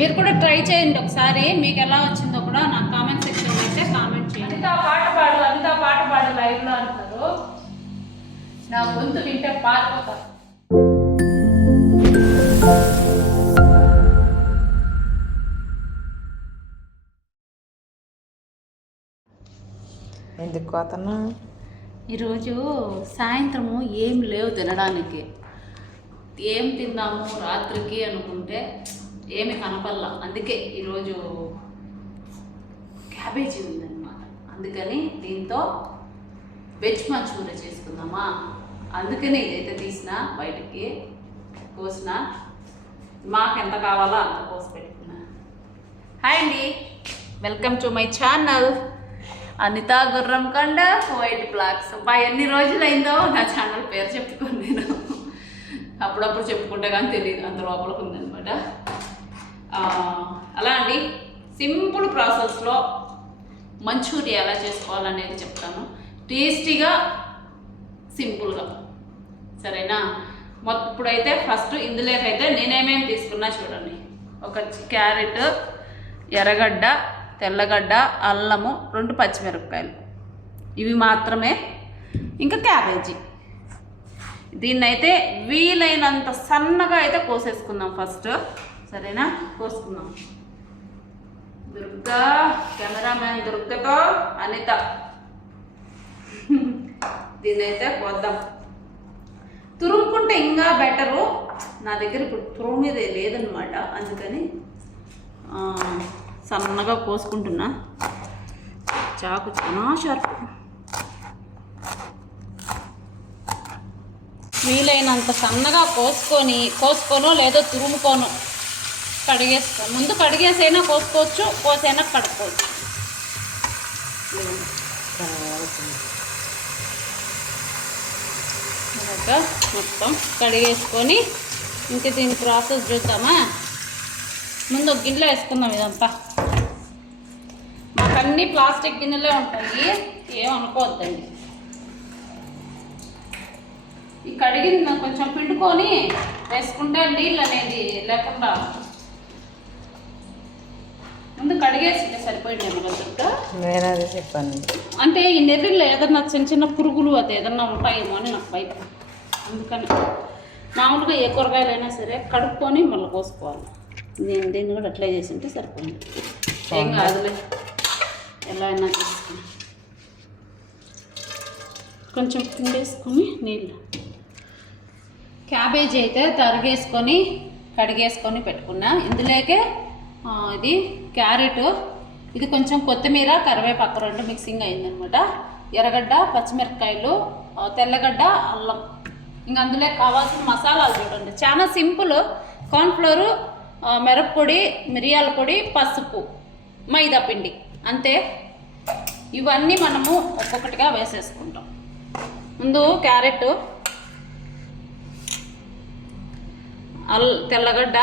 మీరు కూడా ట్రై చేయండి ఒకసారి. మీకు ఎలా వచ్చిందో కూడా నాకు కామెంట్ సెక్షన్లో అయితే కామెంట్ చేయండి. అనిత పాట పాడు అనిత పాట పాడు లైవ్లో అంటారు. నా గొంతు వింటే పారిపోతారు ఎందుకు కోతను ఈరోజు సాయంత్రము ఏం లేవు తినడానికి. ఏం తిందాము రాత్రికి అనుకుంటే ఏమి కనపల్ల అందుకే ఈరోజు క్యాబేజీ ఉందన్నమాట. అందుకని దీంతో వెజ్ మంచూరియా చేసుకుందామా? అందుకని ఇదైతే తీసిన బయటికి కోసిన మాకు ఎంత కావాలో అంత కోసి పెట్టుకున్నా. హాయ్ అండి. Welcome to my channel Anitha Gurram Konda white blocks బా ఎన్ని రోజులైందో నా ఛానల్ పేరు చెప్పుకోను నేను. అప్పుడప్పుడు చెప్పుకుంటే కానీ తెలియదు అంత లోపలికి ఉందనమాట అలా అండి. సింపుల్ ప్రాసెస్లో మంచూరియా ఎలా చేసుకోవాలనేది చెప్తాను. టేస్టీగా సింపుల్గా. సరేనా? మొత్తం ఇప్పుడైతే ఫస్ట్ ఇందులోకైతే నేనేమేమి తీసుకున్నా చూడండి. ఒక క్యారెట్ ఎర్రగడ్డ తెల్లగడ్డ అల్లము రెండు పచ్చిమిరపకాయలు. ఇవి మాత్రమే. ఇంకా క్యాబేజీ. దీన్నైతే వీలైనంత సన్నగా అయితే కోసేసుకుందాం ఫస్ట్. సరేనా? కోసుకుందాం. దుర్గా కెమెరామ్యాన్ దుర్గతో అనిత. దీన్నైతే కోద్దాం. తురుముకుంటే ఇంకా బెటరు. నా దగ్గర ఇప్పుడు తురుముదే లేదనమాట అందుకని సన్నగా కోసుకుంటున్నా. చాకు చాలా షార్ప్. వీలైనంత సన్నగా కోసుకొని కోసుకోను లేదో తురుముకోను. కడిగేస్తాం. ముందు కడిగేసైనా కోసుకోవచ్చు కోసైనా కడుక్కోవచ్చు మొత్తం కడిగేసుకొని ఇంక దీని ప్రాసెస్ చూద్దామా? ముందు ఒక గిన్నెలో వేసుకుందాం ఇదంతా. మాకు ప్లాస్టిక్ గిన్నెలే ఉంటాయి. ఏమనుకోవద్దండి ఈ కడిగింది కొంచెం పిండుకొని వేసుకుంటే నీళ్ళు అనేది లేకుండా ముందు కడిగేసి సరిపోయింది ఏమన్నా నేను అదే చెప్పాను. అంటే ఈ నెర్రిలో ఏదన్నా చిన్న చిన్న పురుగులు అది ఏదన్నా ఉంటాయేమో అని నాకు బయట అందుకని మామూలుగా ఏ కూరగాయలైనా సరే కడుక్కొని మళ్ళీ కోసుకోవాలి. నేను దీన్ని కూడా అట్లే చేసి ఉంటే సరిపోయింది. ఏం కాదులే. ఎలా అయినా తీసుకుని కొంచెం పిండేసుకొని నీళ్ళు. క్యాబేజీ అయితే తరిగేసుకొని కడిగేసుకొని పెట్టుకున్నా. ఇందులోకే ఇది క్యారెట్. ఇది కొంచెం కొత్తిమీర కరివేపాకు రెండు మిక్సింగ్ అయిందనమాట. ఎర్రగడ్డ పచ్చిమిరపకాయలు తెల్లగడ్డ అల్లం. ఇంకా అందులో కావాల్సిన మసాలాలు చూడండి. చాలా సింపుల్. కార్న్ఫ్లోరు మిరప్పొడి మిరియాల పొడి పసుపు మైదా పిండి. అంతే. ఇవన్నీ మనము ఒక్కొక్కటిగా వేసేసుకుంటాం. ముందు క్యారెట్ అల్ తెల్లగడ్డ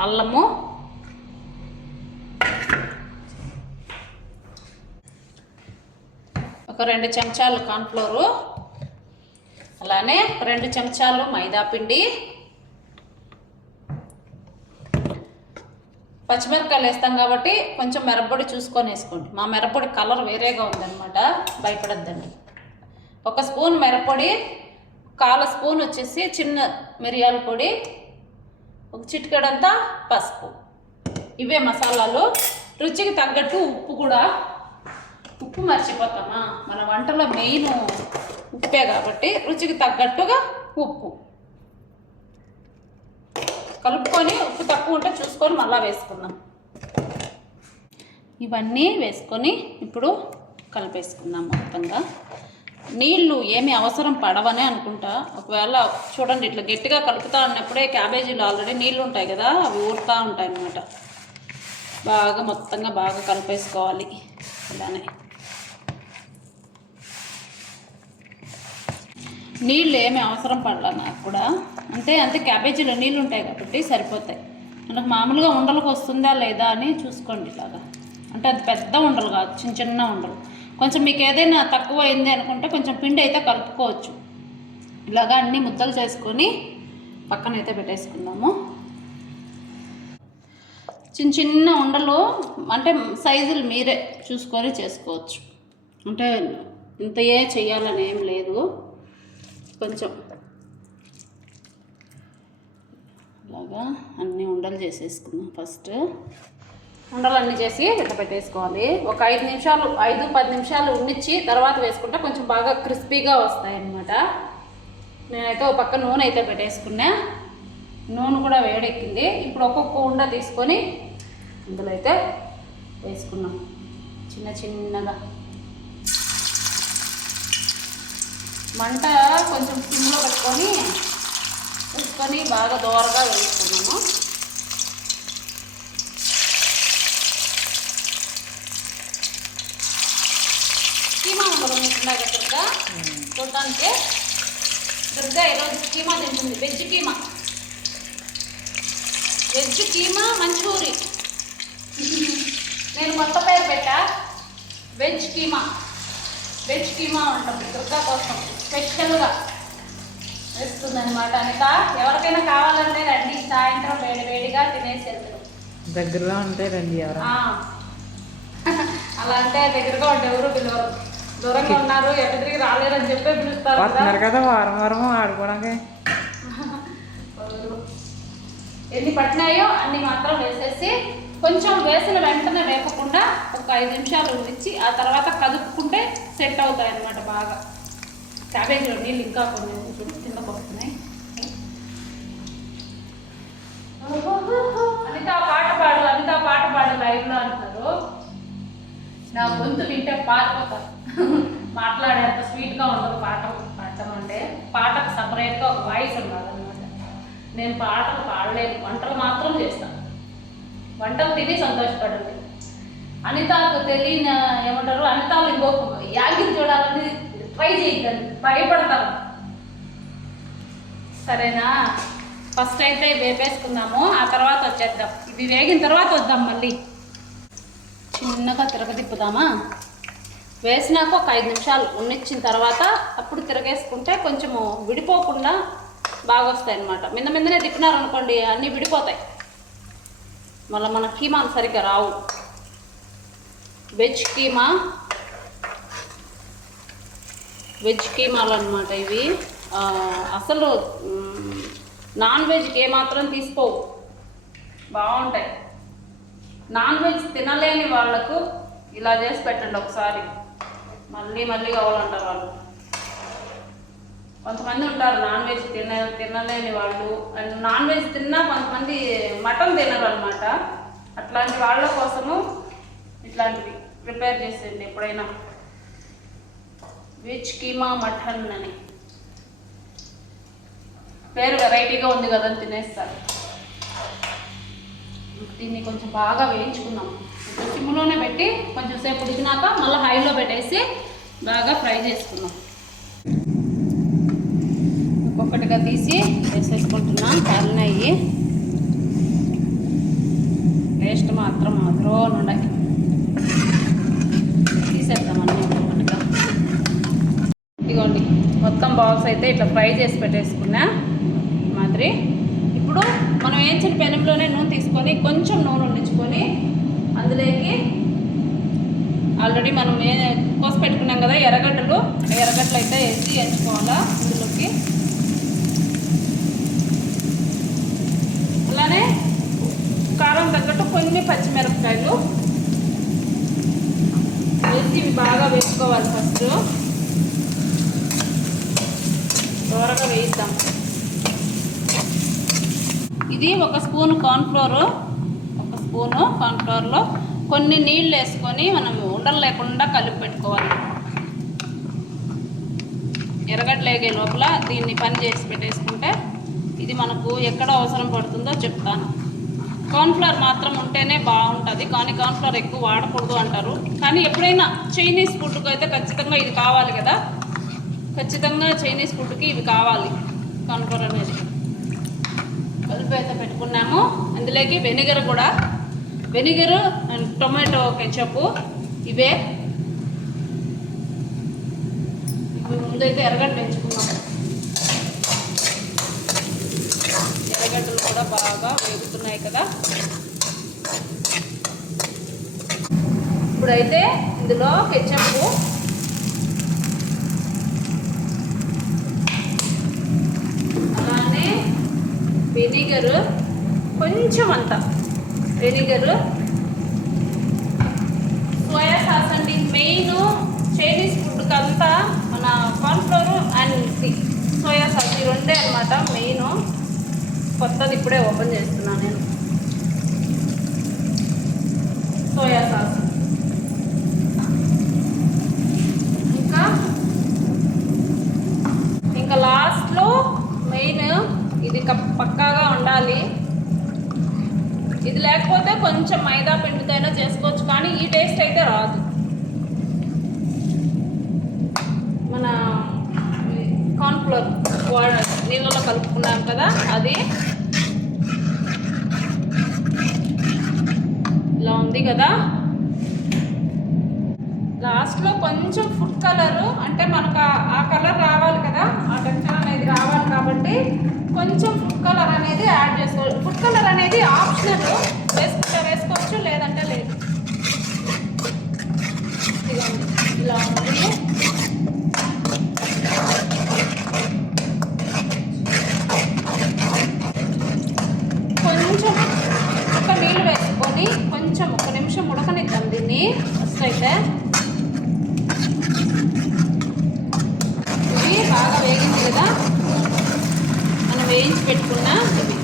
అల్లము. ఒక రెండు చెంచాలు కార్న్ఫ్లోరు. అలానే రెండు చెంచాలు మైదా పిండి పచ్చిమిరపకాయలు వేస్తాం కాబట్టి కొంచెం మిరప్పొడి చూసుకొని వేసుకోండి. మా మిరపొడి కలర్ వేరేగా ఉందన్నమాట. భయపడద్దండి. ఒక స్పూన్ మిరపొడి కాల స్పూన్ వచ్చేసి చిన్న మిరియాల పొడి ఒక చిటికెడంతా పసుపు. ఇవే మసాలాలు. రుచికి తగ్గట్టు ఉప్పు కూడా. ఉప్పు మర్చిపోతామా? మన వంటలో మెయిన్ ఉప్పే కాబట్టి రుచికి తగ్గట్టుగా ఉప్పు. కలుపుకొని ఉప్పు తక్కువ ఉంటే చూసుకొని మళ్ళీ వేసుకుందాం. ఇవన్నీ వేసుకొని ఇప్పుడు కలిపేసుకుందాం మొత్తంగా. నీళ్ళు ఏమి అవసరం పడవనే అనుకుంటా. ఒకవేళ చూడండి ఇట్లా గట్టిగా కలుపుతా ఉన్నప్పుడే క్యాబేజీలు ఆల్రెడీ నీళ్ళు ఉంటాయి కదా అవి ఊరుతూ ఉంటాయి అన్నమాట. బాగా మొత్తంగా బాగా కలిపేసుకోవాలి. ఇలానే నీళ్ళు ఏమి అవసరం పడలా నాకు కూడా. అంటే అంతే క్యాబేజీలో నీళ్ళు ఉంటాయి కాబట్టి సరిపోతాయి. మనకు మామూలుగా ఉండలకు వస్తుందా లేదా అని చూసుకోండి ఇలాగా. అంటే అది పెద్ద ఉండలు కాదు చిన్న చిన్న ఉండలు. కొంచెం మీకు ఏదైనా తక్కువ అయింది అనుకుంటే కొంచెం పిండి అయితే కలుపుకోవచ్చు. ఇలాగా అన్ని ముద్దలు చేసుకొని పక్కన అయితే పెట్టేసుకుందాము. చిన్న చిన్న ఉండలు అంటే సైజులు మీరే చూసుకొని చేసుకోవచ్చు. అంటే ఇంతయే చేయాలని ఏం లేదు. కొంచెం అలాగా అన్ని ఉండలు చేసేసుకుందాం ఫస్ట్. ఉండలు అన్నీ చేసి ఇట్లా పెట్టేసుకోవాలి. ఒక ఐదు నిమిషాలు ఐదు పది నిమిషాలు ఉండిచ్చి తర్వాత వేసుకుంటే కొంచెం బాగా క్రిస్పీగా వస్తాయి అన్నమాట నేనైతే ఒక పక్క నూనె అయితే పెట్టేసుకున్నా. నూనె కూడా వేడెక్కింది. ఇప్పుడు ఒక్కొక్క ఉండ తీసుకొని ఇందులో అయితే వేసుకున్నాం. చిన్న చిన్నగా. మంట కొంచెం సిమ్లో పెట్టుకొని వేసుకొని బాగా దోరగా వేసుకున్నాము కీమా ఉండదు ఉంటున్నాయి కదా చూడటానికి దుర్గా ఈరోజు కీమా తింటుంది. Veg keema. Veg keema manchurian. నేను కొత్త పేరు పెట్టా. వెజ్ కీమా. వెజ్ కీమా ఉంటుంది దుర్గా కోసం. స్పెషల్గా వేస్తుంది అనమాట అనిక ఎవరికైనా కావాలంటే రండి. సాయంత్రం వేడి వేడిగా తినేసి వెళ్తారు దగ్గరలో ఉంటే రండి ఎవరు. అలా అంటే దగ్గరగా ఉంటే ఎవరు పిలవరు. దూరంగా ఉన్నారు ఎక్కడ తిరిగి రాలేరని చెప్పి పిలుస్తారు వస్తున్నారు కదా వారం వారం ఆడుకోవడానికి. ఎన్ని పట్టినాయో అన్ని మాత్రం వేసేసి కొంచెం వేసిన వెంటనే వేపకుండా ఒక ఐదు నిమిషాలు ఉండిచ్చి ఆ తర్వాత కదుపుకుంటే సెట్ అవుతాయి అన్నమాట బాగా. క్యాబేజీలో నీళ్ళు ఇంకా కొన్ని చూడు కిందకు వస్తున్నాయి అనిత పాట పాడు అనిత పాట పాడు లైవ్లో అంటారు. నా గొంతు వింటే పారిపోతారు మాట్లాడేంత స్వీట్గా ఉండదు పాట పాడటం అంటే. పాటకు సపరేట్గా ఒక వాయిస్ ఉండాలన్నమాట. నేను పాటలు పాడలేను వంటలు మాత్రం చేస్తాను వంటలు తిని సంతోషపడండి. అనితకు తెలియని ఏమంటారు? అనితాలు ఇంకొక యాగిని చూడాలని ట్రై చేయద్దండి భయపడతారు. సరేనా? ఫస్ట్ అయితే వేపేసుకుందాము ఆ తర్వాత వచ్చేద్దాం. ఇవి వేగిన తర్వాత వద్దాం మళ్ళీ. చిన్నగా తిరగదిప్పుదామా వేసినాక ఒక ఐదు నిమిషాలు ఉన్నిచ్చిన తర్వాత అప్పుడు తిరగేసుకుంటే కొంచెము విడిపోకుండా బాగా వస్తాయి అన్నమాట మింద మిందనే తిప్పినారనుకోండి అన్నీ విడిపోతాయి. మళ్ళీ మన కీమాలు సరిగ్గా రావు. వెజ్ కీమా? వెజ్ కీమాలు అనమాట ఇవి అసలు నాన్ వెజ్కి ఏమాత్రం తీసుకోవు. బాగుంటాయి. నాన్ వెజ్ తినలేని వాళ్ళకు ఇలా చేసి పెట్టండి ఒకసారి. మళ్ళీ మళ్ళీ కావాలంటారు వాళ్ళు. కొంతమంది ఉంటారు నాన్ వెజ్ తిన తినలేని వాళ్ళు. అండ్ నాన్ వెజ్ తిన్నా కొంతమంది మటన్ తినరు అనమాట అట్లాంటి వాళ్ళ కోసము ఇట్లాంటివి ప్రిపేర్ చేసేయండి ఎప్పుడైనా. వెజ్ కీమా మటన్ అని. పేరు వెరైటీగా ఉంది కదా అని తినేస్తారు. దీన్ని కొంచెం బాగా వేయించుకుందాం. ఇప్పుడు సిమ్లోనే పెట్టి కొంచెం సేపు ఉడికినాక మళ్ళీ హైలో పెట్టేసి బాగా ఫ్రై చేసుకున్నాం ఒక్కొక్కటిగా తీసి వేసేసుకుంటున్నాం కాలినయ్యి టేస్ట్ మాత్రం మధురం ఉండాలి తీసేద్దాం అన్నీ ఒక్కొక్కటిగా. ఇదిగోండి మొత్తం బాల్స్ అయితే ఇట్లా ఫ్రై చేసి పెట్టేసుకున్నా. మాదిరి. ఇప్పుడు మనం వేయించిన పెనంలోనే నూనె తీసుకొని కొంచెం నూనె ఉండించుకొని అందులోకి ఆల్రెడీ మనం ఏ కోసి పెట్టుకున్నాం కదా ఎర్రగడ్డలు. ఎర్రగడ్డలు అయితే వేసి ఎంచుకోవాలా ఇందులోకి. అలానే కారం తగ్గట్టు కొన్ని పచ్చిమిరపకాయలు వేసి ఇవి బాగా వేసుకోవాలి ఫస్ట్. దూరగా వేయిద్దాం. ఇది ఒక స్పూన్ కార్న్ఫ్లోర్ ఒక స్పూను కార్న్ఫ్లోర్లో కొన్ని నీళ్ళు వేసుకొని మనం ఉండలు లేకుండా కలిపి పెట్టుకోవాలి. ఎర్రగడ్డలేగే లోపల దీన్ని పని చేసి పెట్టేసుకుంటే ఇది మనకు ఎక్కడ అవసరం పడుతుందో చెప్తాను. కార్న్ఫ్లవర్ మాత్రం ఉంటేనే బాగుంటుంది కానీ కార్న్ఫ్లవర్ ఎక్కువ వాడకూడదు అంటారు. కానీ ఎప్పుడైనా చైనీస్ ఫుడ్కి అయితే ఖచ్చితంగా ఇది కావాలి కదా. ఖచ్చితంగా చైనీస్ ఫుడ్కి ఇవి కావాలి కార్న్ఫ్లవర్ అనేది. కలిపి అయితే పెట్టుకున్నాము. అందులోకి వెనిగర్ కూడా. Vinegar and tomato ketchup. ఇవే. ఇవి ముందైతే ఎర్రగడ్డ పెంచుకున్నాము ఎర్రగడ్డలు కూడా బాగా వేగుతున్నాయి కదా. ఇప్పుడైతే ఇందులో కెచ్చప్పు అలానే వెనిగర్ కొంచెం అంత వెనిగర్. సోయా సాస్ అండి మెయిన్ చైనీస్ ఫుడ్కి అంతా మన కార్న్ఫ్లవర్ అండ్ ఇది సోయా సాస్ ఈ రెండే అనమాట మెయిన్ కొత్తది ఇప్పుడే ఓపెన్ చేస్తున్నాను నేను సోయా సాస్ ఇంకా ఇంకా లాస్ట్లో మెయిన్ ఇది కప్- పక్కాగా ఉండాలి ఇది లేకపోతే కొంచెం మైదా పిండితోనే చేసుకోవచ్చు కానీ ఈ టేస్ట్ అయితే రాదు మన కార్న్ఫ్లోర్ వాటర్ నీళ్ళలో కలుపుకున్నాం కదా అది ఇలా ఉంది కదా. లాస్ట్లో కొంచెం ఫుడ్ కలర్ అంటే మనకు ఆ- కలర్ రావాలి కదా ఆ టెక్చర్ అనేది రావాలి కాబట్టి కొంచెం ఫుడ్ కలర్ అనేది యాడ్ చేసుకోవాలి. ఫుడ్ కలర్ అనేది ఆప్షనల్ వేసుకుంటే వేసుకోవచ్చు లేదంటే లేదు. ఇలా ఉంది కొంచెం ఒక నీళ్ళు వేసుకొని కొంచెం ఒక నిమిషం ఉడకనిద్దాం దీన్ని ఫస్ట్ అయితే ఇవి బాగా వేగింది కదా మనం వేయించి పెట్టుకున్న ఇవి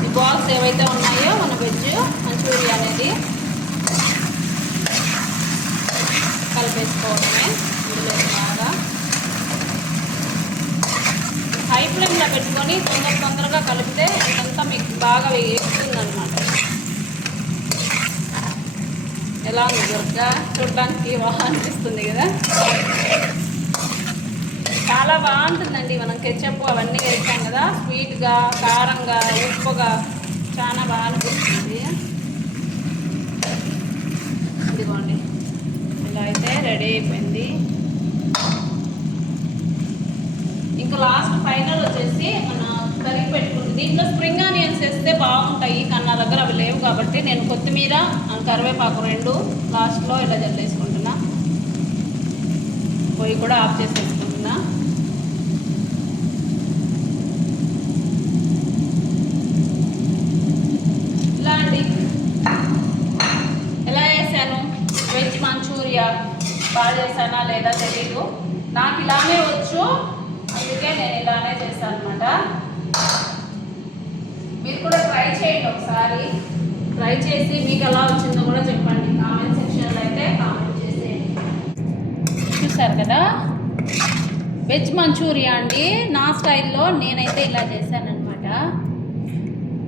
ఈ బాల్స్ ఏవైతే ఉన్నాయో మన వెజ్ మంచూరియా అనేది కలిపేసుకోవడమే ఇందులో బాగా హై వేసుకొని తొందర తొందరగా కలిపితే ఇదంతా మీకు బాగా వేస్తుంది అనమాట ఎలా ఉంది దుర్గా? చూడడానికి బాగా అనిపిస్తుంది కదా? చాలా బాగుంటుందండి. మనం కెచ్చప్ అవన్నీ వేసాం కదా. స్వీట్గా కారంగా ఉప్పుగా చాలా బాగా అనిపిస్తుంది ఇదిగోండి ఇలా అయితే రెడీ అయిపోయింది ఇంకా లాస్ట్ ఫైనల్ వచ్చేసి మన కరిగి పెట్టుకుంది దీంట్లో స్ప్రింగ్ ఆనియన్స్ వేస్తే బాగుంటాయి కానీ నా దగ్గర అవి లేవు కాబట్టి నేను కొత్తిమీర కరివేపాకు రెండు. లాస్ట్లో ఇలా జల్లేసుకుంటున్నా పొయ్యి కూడా ఆఫ్ చేసేసుకుంటున్నా. ఇలా అండి. ఎలా చేశాను? వెజ్ మంచూరియా బాగా చేశానా లేదా తెలీదు. నాకు ఇలానే వచ్చు. అందుకే నేను ఇలానే చేశాను అనమాట మీరు కూడా ట్రై చేయండి ఒకసారి. ట్రై చేసి మీకు ఎలా వచ్చిందో కూడా చెప్పండి. కామెంట్ సెక్షన్లో అయితే కామెంట్ చేసేయండి. చూసారు కదా? వెజ్ మంచూరియా అండి. నా స్టైల్లో నేనైతే ఇలా చేశానమాట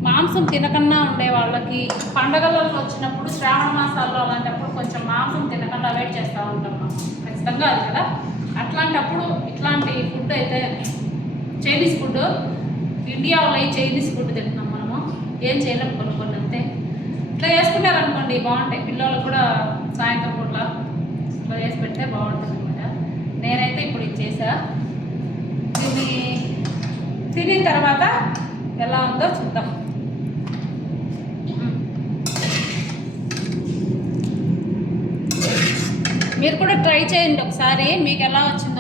మాంసం తినకుండా ఉండే వాళ్ళకి పండగలలో వచ్చినప్పుడు శ్రావణ మాసాల్లో అలాంటప్పుడు కొంచెం మాంసం తినకుండా వెయిట్ చేస్తూ ఉంటాం మనం. ఖచ్చితంగా అది కదా? అట్లాంటప్పుడు ఇట్లాంటి ఫుడ్ అయితే చైనీస్ ఫుడ్ ఇండియాలో చైనీస్ ఫుడ్ తింటున్నాం మనము. ఏం చేయలేం. ఇట్లా చేసుకున్నారనుకోండి బాగుంటాయి. పిల్లలకు కూడా సాయంత్రం పూట్ల ఇట్లా చేసి పెడితే బాగుంటుంది అనమాట నేనైతే ఇప్పుడు ఇది చేసా. దీన్ని తినిన తర్వాత ఎలా ఉందో చూద్దాం. మీరు కూడా ట్రై చేయండి ఒకసారి మీకు ఎలా వచ్చింది